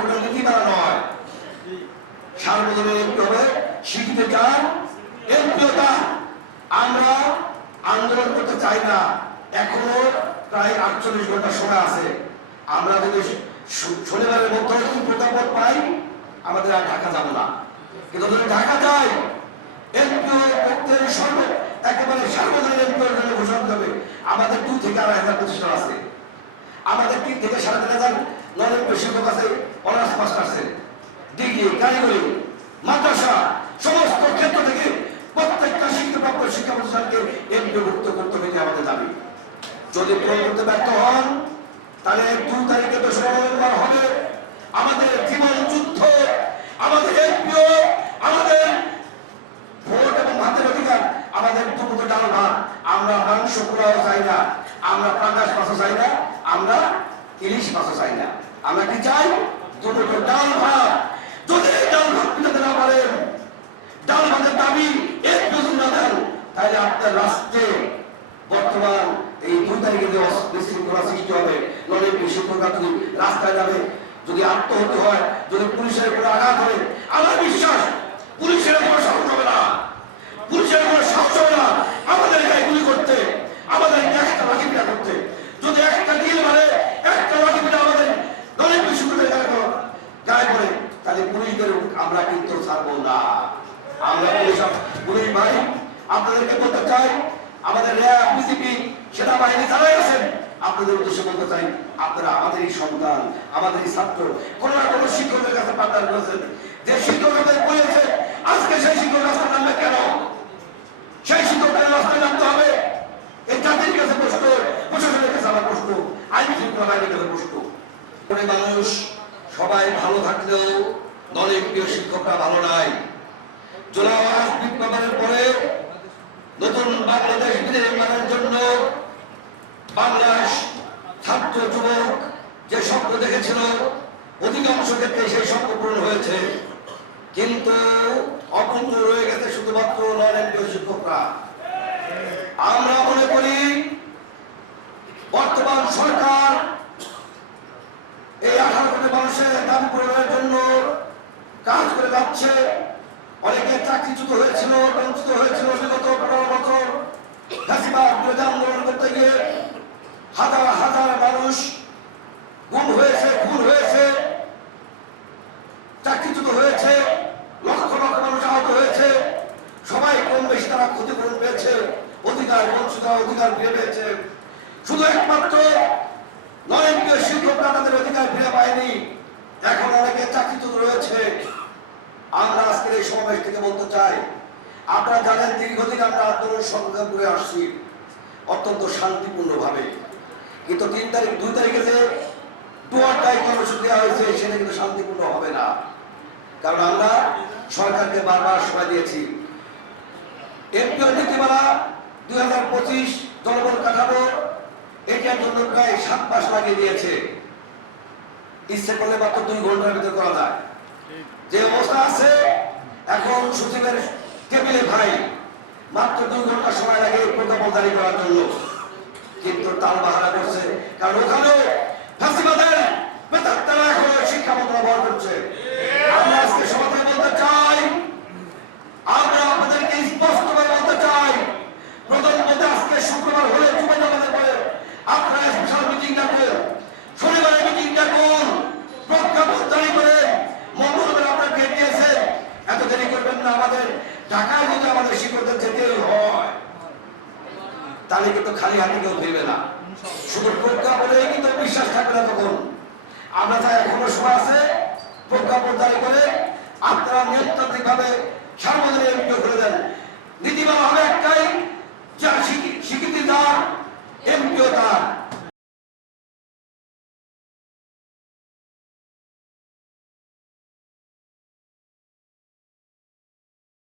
কোনো নীতিমালা নয় সার্বজনীন হবে শিক্ষিত চান এমপিও আমরা আন্দোলন করতে চাই না। এখনও প্রায় আটচল্লিশ ঘণ্টা সময় আছে। আমরা যদি শনিবারের মধ্যে যদি প্রজ্ঞাপন পাই, আমাদের আর ঢাকা যাব না। কিন্তু যদি ঢাকা যাই সর্ব, একেবারে সার্বজনীন এমপিওর জন্য ঘোষণা হবে আমাদের দুই থেকে আড়াই হাজার প্রতিষ্ঠান আছে। আমাদের তিন থেকে সাড়ে তিন হাজার এমপিও শিক্ষক আছে, অনার্স মাস্টার্সে ডিগ্রি, কারিগরি, মাদ্রাসা, সমস্ত ক্ষেত্র থেকে প্রত্যেকটা শিক্ষাপ্রাপ্ত শিক্ষা প্রতিষ্ঠানকে এমপিভুক্ত করতে হবে আমাদের দাবি। যদি পূরণ করতে ব্যর্থ হন, তাহলে দু তারিখে দোসরা নভেম্বর হবে আমাদের জীবন যুদ্ধ, আমাদের এমপিও, আমাদের ভোট এবং ভাতের অধিকার, আমাদের দুপুরে ডাল ভাত আমরা মাংস পোলাও চাই না, আমরা পাঙ্গাস মাছও চাই না, আমরা ইলিশ মাছও চাই না। আমরা কি চাই? দুপুরে ডাল ভাত। যদি ডাল ভাত পিটাতে না পারেন ডাল ভাতের দাবি এক বেতন না দেন, তাহলে আপনার রাষ্ট্রে বর্তমান এই দুই তারিখে যে বিশৃঙ্খলা সৃষ্টি হবে নলে শিক্ষকরা যদি রাস্তায় যাবে? যদি আত্মহত্যা হয়, যদি পুলিশের উপরে আঘাত হবে, আমার বিশ্বাস, পুলিশের উপর সাহস হবে না। পুলিশের উপর সাহস হবে না। আমাদের গায়ে গুলি করতে, আমাদের একটা লাঠি করতে যদি একটা ঢিল মারে একটা লাঠি পিটা আমাদের নলে শিক্ষকের গায়ে পড়ে- গায়ে পড়ে তাহলে পুলিশদের আমরা কিন্তু ছাড়বো না আমরা পুলিশ পুলিশ ভাই আপনাদেরকে বলতে চাই, আমাদের র্যাব আছেন আপনাদের উদ্দেশ্যে বলতে চাই, আপনারা আমাদেরই সন্তান, আমাদেরই ছাত্র। কোনো না কোনো শিক্ষকের কাছে পাঠান যে শিক্ষক আমাদের সেই শিক্ষক নামবে কেন? সেই শিক্ষকদের রাস্তায় নামতে হবে। এই জাতির কাছে প্রশ্ন প্রশ্ন আইন শৃঙ্খলা বাহিনীর কাছে প্রশ্ন। মানুষ, সবাই ভালো থাকলেও দলে প্রিয় শিক্ষকরা ভালো নাই জোলাওয়াজ বিপ্লবের নতুন বাংলাদেশ নির্মাণের জন্য বাংলাদেশ ছাত্র যুবক যে স্বপ্ন দেখেছিল, অধিকাংশ ক্ষেত্রে সেই স্বপ্ন পূরণ হয়েছে। কিন্তু অপূর্ণ রয়ে গেছে শুধুমাত্র নরেন্দ্র শিক্ষকরা। আমরা মনে করি বর্তমান সরকার এই আঠারো মানুষের দাবি পূরণের জন্য কাজ করে যাচ্ছে। চাকরিচ্যুত হয়েছিল বঞ্চিত হয়েছিল বিগত পনেরো বছর। ফ্যাসিবাদ বিরোধী আন্দোলন করতে গিয়ে হাজার হাজার মানুষ গুম হয়েছে, খুন হয়েছে চাকরিচ্যুত হয়েছে, লক্ষ লক্ষ মানুষ আহত হয়েছে। সবাই কম বেশি তারা ক্ষতিপূরণ পেয়েছে, অধিকার বঞ্চিত, অধিকার ফিরে পেয়েছে। শুধু একমাত্র নরেন্দ্রীয় শিক্ষকরা তাদের অধিকার ফিরে পায়নি, এখন অনেকে চাকরিচ্যুত রয়েছে। আমরা আজকের এই সমাবেশ থেকে বলতে চাই, আপনারা জানেন দীর্ঘদিন আমরা আন্দোলন সংগ্রাম করে আসছি অত্যন্ত শান্তিপূর্ণভাবে। কিন্তু তিন তারিখ, দুই তারিখে যে ডুয়ার টাইম কর্মসূচি দেওয়া হয়েছে, সেটা কিন্তু শান্তিপূর্ণ হবে না। কারণ আমরা সরকারকে বারবার সময় দিয়েছি। এমপিও নীতিমালা দুই হাজার পঁচিশ জনবল কাঠামো, এটার জন্য প্রায় সাত মাস লাগিয়ে দিয়েছে। ইচ্ছে করলে মাত্র দুই ঘণ্টার ভিতরে করা যায়। যে অবস্থা আছে, এখন সচিবের টেবিলে ভাই, মাত্র দুই ঘণ্টা সময় লাগে প্রজ্ঞাপন জারি করার জন্য। কিন্তু তাল বাহারা করছে, কারণ ওখানে বেতার তারা এখন শিক্ষা মন্ত্রণালয় ব্যবহার করছে আমরা আজকে সমাধান বলতে চাই আমরা আপনাদেরকে স্পষ্ট করে বলতে চাই প্রধানমন্ত্রী আজকে শুক্রবার হলে জুমে নামাজের পরে আপনারা স্পেশাল মিটিং ডাকেন শনিবারে মিটিং ডাকুন প্রজ্ঞাপন জারি করে মঙ্গলবার আপনার ডেট দিয়েছেন এত দেরি করবেন না আমাদের ঢাকায় যদি যেতে হয়। তাহলে কিন্তু খালি হাতে কেউ দেবে না। শুধু বলে কিন্তু বিশ্বাস থাকবে না তখন? আমরা চাই এখনও সময় আছে প্রজ্ঞাপন জারি করে আপনারা নিয়ন্ত্রণ ভাবে সার্বজনীন করে দেন। নীতিমালা হবে